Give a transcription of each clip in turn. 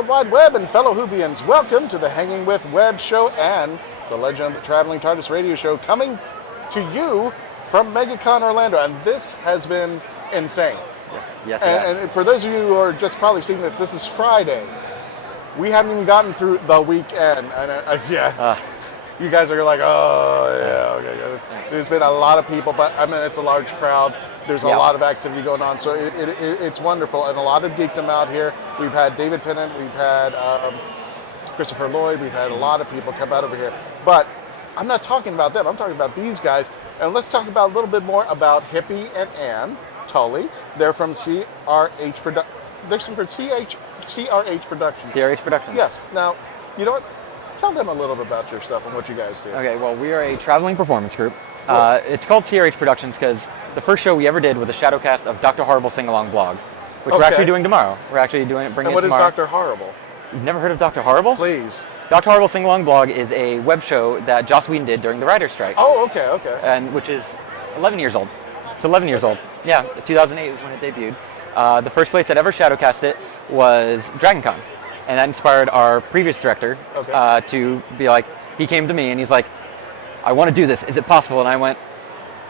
World Wide Web and fellow Hoopians. Welcome to the Hangin With Web Show and the Legend of the Traveling TARDIS radio show coming to you from MegaCon Orlando. And this has been insane. Yes, and for those of you who are just probably seeing this, this is Friday. We haven't even gotten through the weekend. And you guys are like, oh, yeah, okay. There's been a lot of people, but I mean, it's a large crowd. There's a lot of activity going on, so it's wonderful. And a lot of geekdom out here. We've had David Tennant, we've had Christopher Lloyd, we've had a lot of people come out over here. But I'm not talking about them, I'm talking about these guys. And let's talk about a little bit more about Hippie and Anne Tully. They're from CRH Productions. They're from CRH Productions. CRH Productions. Yes. Now, you know what? Tell them a little bit about your stuff and what you guys do. Okay, well, we are a traveling performance group. It's called CRH Productions because the first show we ever did was a Shadowcast of Dr. Horrible Sing-Along blog, which we're actually doing tomorrow. We're actually bringing it tomorrow. And what is Dr. Horrible? You've never heard of Dr. Horrible? Please. Dr. Horrible Sing-Along blog is a web show that Joss Whedon did during the writer's strike. Oh, okay. And which is 11 years old. It's 11 years old. Yeah, 2008 was when it debuted. The first place that ever Shadowcast it was DragonCon. And that inspired our previous director to be like, he came to me and he's like, I want to do this. Is it possible? And I went,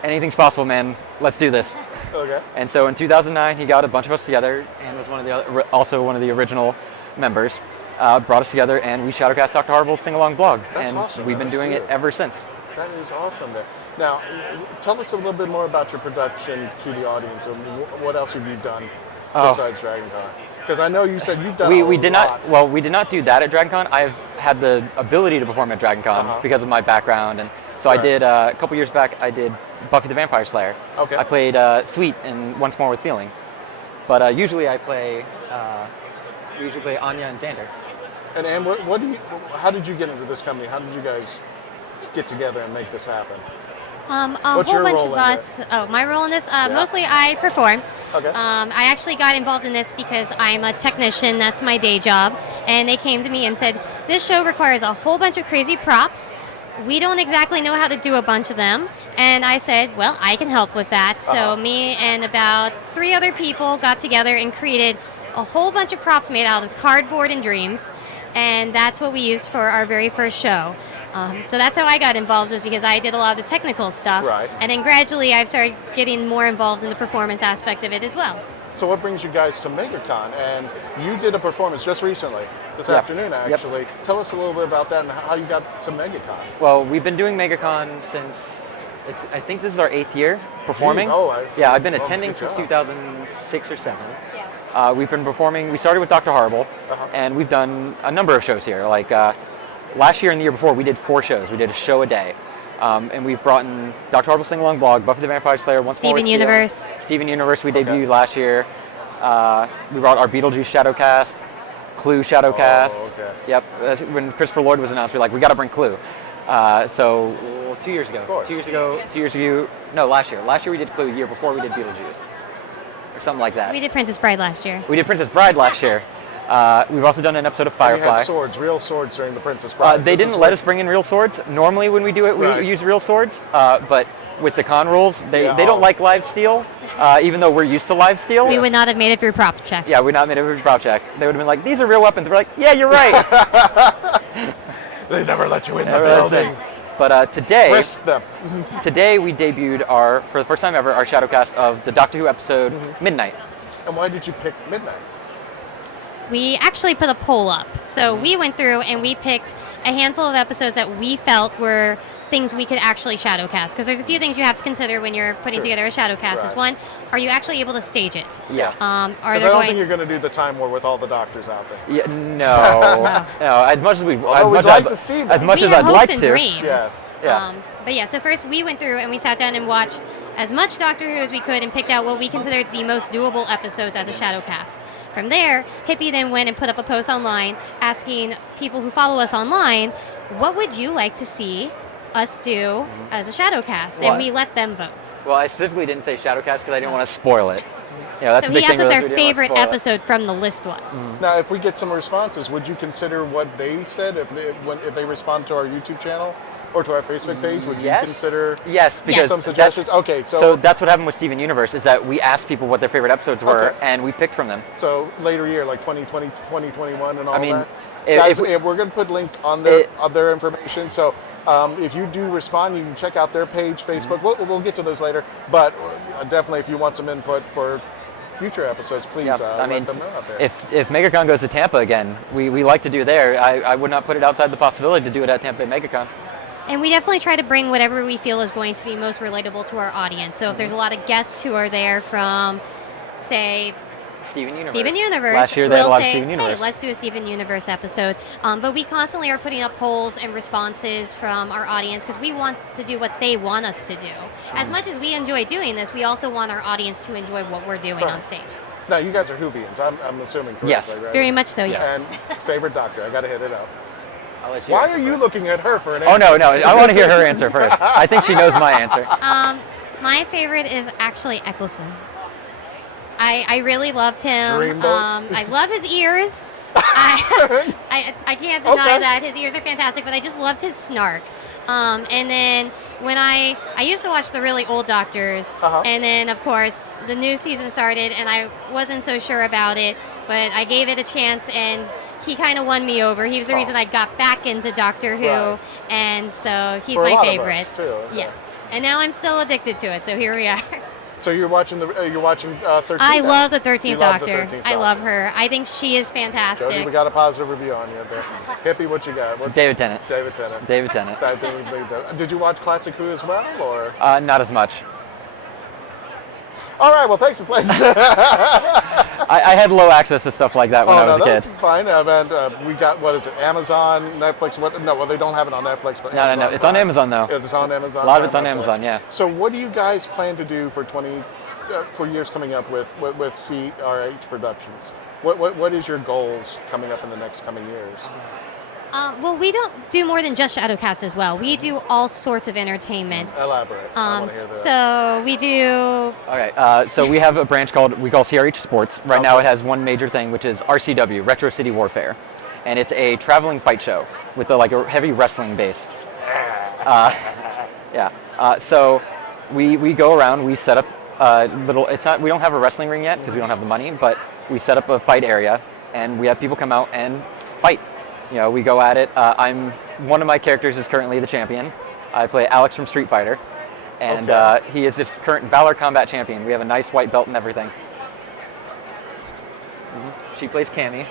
anything's possible, man. Let's do this. Okay. And so in 2009, he got a bunch of us together and was also one of the original members. Brought us together and we Shadowcast Dr. Horrible's Sing-Along blog. That's and awesome. We've been doing it ever since. That is awesome. Now, tell us a little bit more about your production to the audience. And what else have you done besides DragonCon? Because I know you said you've done a lot. Well, we did not do that at DragonCon. I've had the ability to perform at DragonCon because of my background. And so I did, a couple years back, I did Buffy the Vampire Slayer. Okay. I played Sweet in Once More with Feeling. But usually I play, Anya and Xander. And Anne, how did you get into this company? How did you guys get together and make this happen? What's your role in this? Oh, my role in this? Mostly I perform. Okay. I actually got involved in this because I'm a technician. That's my day job. And they came to me and said, this show requires a whole bunch of crazy props. We don't exactly know how to do a bunch of them. And I said, well, I can help with that. So me and about 3 other people got together and created a whole bunch of props made out of cardboard and dreams. And that's what we used for our very first show. So that's how I got involved, was because I did a lot of the technical stuff. Right. And then gradually I've started getting more involved in the performance aspect of it as well. So what brings you guys to MegaCon? And you did a performance just recently, this afternoon actually. Yep. Tell us a little bit about that and how you got to MegaCon. Well, we've been doing MegaCon since, I think this is our 8th year performing. Geez, I've been attending since 2006 or 7. Yeah. We've been performing, we started with Dr. Horrible, and we've done a number of shows here. Like last year and the year before, we did 4 shows. We did a show a day. And we've brought in Dr. Horrible Sing-Along blog, Buffy the Vampire Slayer, Once More with Feeling. Steven Universe we debuted last year. We brought our Beetlejuice Shadowcast, Clue Shadowcast. Oh, okay. Yep. When Christopher Lloyd was announced, we were like, we got to bring Clue. So 2 years ago. 2 years ago. No, last year. Last year we did Clue. The year before we did Beetlejuice. Or something like that. We did Princess Bride last year. We did Princess Bride last year. We've also done an episode of Firefly. And you had swords, real swords during the Princess Bride. They didn't let us bring in real swords. Normally when we do it, we use real swords. But with the con rules, they don't like live steel, even though we're used to live steel. We would not have made it through prop check. Yeah, we would not have made it through prop check. They would have been like, these are real weapons. We're like, yeah, you're right. They never let you in the building. But today we debuted for the first time ever, our Shadowcast of the Doctor Who episode Midnight. And why did you pick Midnight? We actually put a poll up. So we went through and we picked a handful of episodes that we felt were things we could actually Shadowcast. Because there's a few things you have to consider when you're putting together a Shadowcast. Is one, are you actually able to stage it? Yeah. Because I don't think you're going to do the Time War with all the doctors out there. Yeah, no. No. As much as we'd like to see that. As much as I'd like to. We had hopes and dreams. Yes. Yeah. But yeah, so first we went through and we sat down and watched as much Doctor Who as we could and picked out what we considered the most doable episodes as a Shadowcast. From there, Hippie then went and put up a post online asking people who follow us online, what would you like to see us do as a Shadowcast? And we let them vote. Well, I specifically didn't say Shadowcast because I didn't want to spoil it. That's so a big he asked thing what their favorite episode from the list was. Now, if we get some responses, would you consider what they said if they respond to our YouTube channel? or to our Facebook page? Would you consider Yes, because some suggestions? Okay, so that's what happened with Steven Universe, is that we asked people what their favorite episodes were, Okay. and we picked from them. So later year, like 2020, 2021 and all I mean, that? if- Guys, we're going to put links on their information, so if you do respond, you can check out their page, Facebook. We'll get to those later, but definitely if you want some input for future episodes, please let them know out there. If MegaCon goes to Tampa again, we like to do there. I would not put it outside the possibility to do it at Tampa MegaCon. And we definitely try to bring whatever we feel is going to be most relatable to our audience. So if there's a lot of guests who are there from, say, Steven Universe. Last year they had a we'll lot of say, Steven Universe. hey, let's do a Steven Universe episode. But we constantly are putting up polls and responses from our audience because we want to do what they want us to do. As much as we enjoy doing this, we also want our audience to enjoy what we're doing on stage. Now, you guys are Whovians, I'm assuming correctly, Yes. right? Very much so, yes. And favorite Doctor, I got to hit it up. I'll let you Why answer are you first. looking at her for an answer? Oh, no, I want to hear her answer first. I think she knows my answer. My favorite is actually Eccleston. I really loved him. Dreamboat? I love his ears. I can't deny that. His ears are fantastic, but I just loved his snark. And then when I used to watch the really old Doctors, and then of course the new season started, and I wasn't so sure about it, but I gave it a chance, and he kind of won me over. He was the reason I got back into Doctor Who, and so he's For a my lot of favorite. us, too. Yeah, and now I'm still addicted to it. So here we are. So you're watching 13th? I love the 13th You love the Doctor. 13th I love her. I think she is Jody, fantastic. we got a positive review on you there. Hippie, what you got? David Tennant. David Tennant. David Tennant. Did you watch Classic Who as well, or? Not as much. All right, well, thanks for playing. I had low access to stuff like that when I was a that's kid. fine. We got, what is it, Amazon, Netflix? No, they don't have it on Netflix. But No. It's on Amazon, though. It's on Amazon. A lot of it's on Amazon, yeah. So what do you guys plan to do for for years coming up with CRH Productions? What is your goals coming up in the next coming years? Well, we don't do more than just Shadowcast as well. We do all sorts of entertainment. Elaborate. I want to hear that. So we do. All right. So we have a branch we call CRH Sports. Right now it has one major thing, which is RCW, Retro City Warfare. And it's a traveling fight show with a heavy wrestling base. So we go around, we set up we don't have a wrestling ring yet because we don't have the money, but we set up a fight area and we have people come out and fight. We go at it. One of my characters is currently the champion. I play Alex from Street Fighter, and he is this current Valor Combat champion. We have a nice white belt and everything. She plays Cammy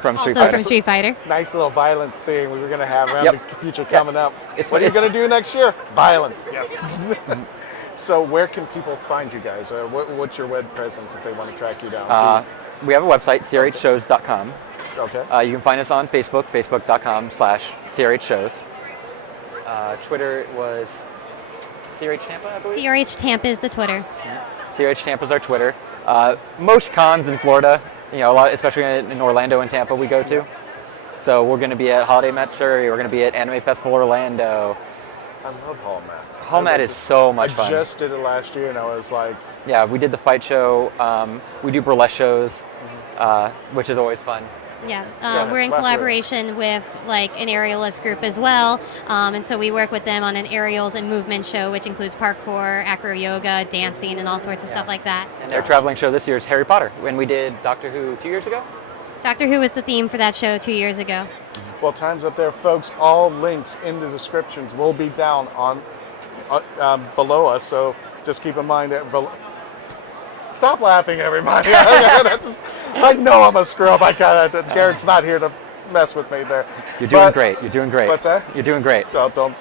from Street Also Fighter. from Street Fighter. Nice little violence thing we were going to have around the future coming up. What are you it's- going to do next year? Violence. Yes. So where can people find you guys? What's your web presence if they want to track you down? We have a website, crhshows.com. Okay. You can find us on Facebook, facebook.com/CRHshows. Twitter was CRH Tampa, I believe? CRH Tampa is the Twitter. CRH Tampa is our Twitter. Most cons in Florida, a lot, especially in Orlando and Tampa, we go to. So we're going to be at Holiday Mat Surrey. We're going to be at Anime Festival Orlando. I love Hall Mats. Hall Mat is so much fun. I just did it last year, and I was like... Yeah, we did the fight show. We do burlesque shows, which is always fun. Yeah, we're in collaboration with an aerialist group as well, and so we work with them on an aerials and movement show, which includes parkour, acro yoga, dancing, and all sorts of stuff like that. And their traveling show this year is Harry Potter, when we did Doctor Who 2 years ago. Doctor Who was the theme for that show 2 years ago. Well, time's up there, folks. All links in the descriptions will be down on below us, so just keep in mind that below. Stop laughing, everybody. I know I'm a screw up. Garrett's not here to mess with me there. You're doing great. You're doing great. What's that? You're doing great. Don't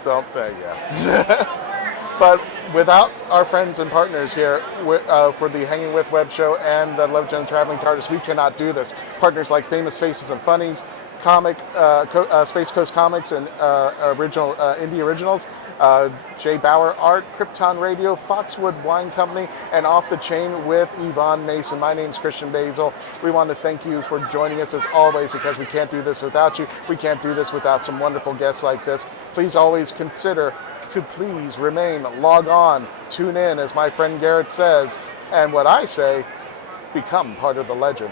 But without our friends and partners here for the Hangin With Web Show and the Legend of Traveling TARDIS, we cannot do this. Partners like Famous Faces and Funnies, Space Coast Comics and original indie originals, Jay Bauer Art, Krypton Radio, Foxwood Wine Company, and Off the Chain with Yvonne Mason. My name's Christian Basel. We want to thank you for joining us as always, because we can't do this without you. We can't do this without some wonderful guests like this. Please always consider to please remain, log on, tune in, as my friend Garrett says, and what I say, become part of the legend.